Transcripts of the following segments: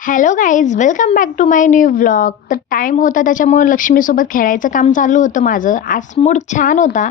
Hello guys, welcome back to my new vlog. तर time होता त्याच्यामुळे लक्ष्मीसोबत खेळायचं काम चालू होतं माझं. आज मूड छान होता.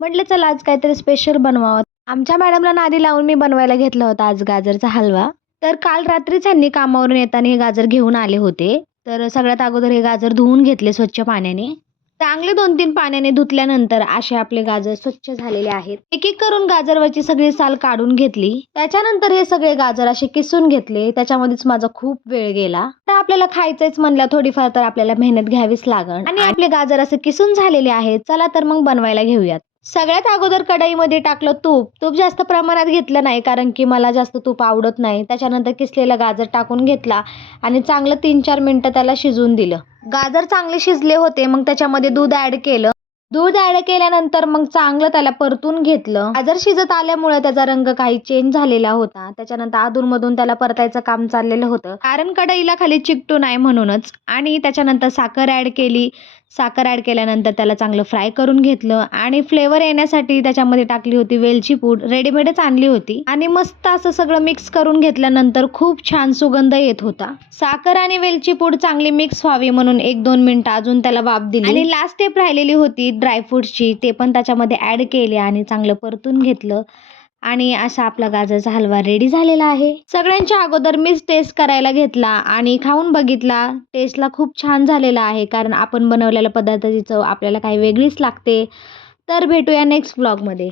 म्हटलं चला आज काहीतरी स्पेशल बनवावं. आमच्या मॅडमला नादी लावून मी बनवायला घेतला होता आज गाजरचा हलवा. तर काल रात्रीच ह्यांनी कामावरून येताना हे गाजर घेऊन आले होते. तर सगळ्यात अगोदर हे गाजर धुवून घेतले स्वच्छ पाण्याने. चांगले 2-3 पाण्याने धुतल्यानंतर असे आपले गाजर स्वच्छ झालेले आहेत. एक एक करून गाजरवरची सगळी साल काढून घेतली. त्याच्यानंतर हे सगळे गाजर असे किसून घेतले. त्याच्यामध्येच माझा खूप वेळ गेला. तर आपल्याला खायचंच म्हणलं थोडीफार तर आपल्याला मेहनत घ्यावीच लागण. आणि आपले गाजर असे किसून झालेले आहेत. चला तर मग बनवायला घेऊयात. सगळ्यात अगोदर कढईमध्ये टाकलं तूप. तूप जास्त प्रमाणात घेतलं नाही कारण की मला जास्त तूप आवडत नाही. त्याच्यानंतर किसलेला गाजर टाकून घेतला आणि चांगलं 3-4 मिनिटं त्याला शिजवून दिलं. गाजर चांगले शिजले होते. मग त्याच्यामध्ये दूध ऍड केलं. दूध ऍड केल्यानंतर मग चांगलं त्याला परतून घेतलं. गाजर शिजत आल्यामुळे त्याचा रंग काही चेंज झालेला होता. त्याच्यानंतर अधूनमधून त्याला परतायचं काम चाललेलं होतं कारण कढईला खाली चिकटू नाही म्हणूनच. आणि त्याच्यानंतर साखर ऍड केली. साखर ऍड केल्यानंतर त्याला चांगलं फ्राय करून घेतलं आणि फ्लेवर येण्यासाठी त्याच्यामध्ये टाकली होती वेलची पूड. रेडीमेडच आणली होती आणि मस्त असं सगळं मिक्स करून घेतल्यानंतर खूप छान सुगंध येत होता. साखर आणि वेलची पूड चांगली मिक्स व्हावी म्हणून 1-2 मिनिटं अजून त्याला वाफ दिली आणि लास्ट स्टेप राहिलेली होती ड्रायफ्रुट्सची. ते पण त्याच्यामध्ये ऍड केले आणि चांगलं परतून घेतलं आणि असा आपला गाजरचा हलवा रेडी झालेला आहे. सगळ्यांच्या अगोदर मीच टेस्ट करायला घेतला आणि खाऊन बघितला. टेस्टला खूप छान झालेला आहे कारण आपण बनवलेल्या पदार्थाची चव आपल्याला काही वेगळीच लागते. तर भेटूया नेक्स्ट व्लॉगमध्ये.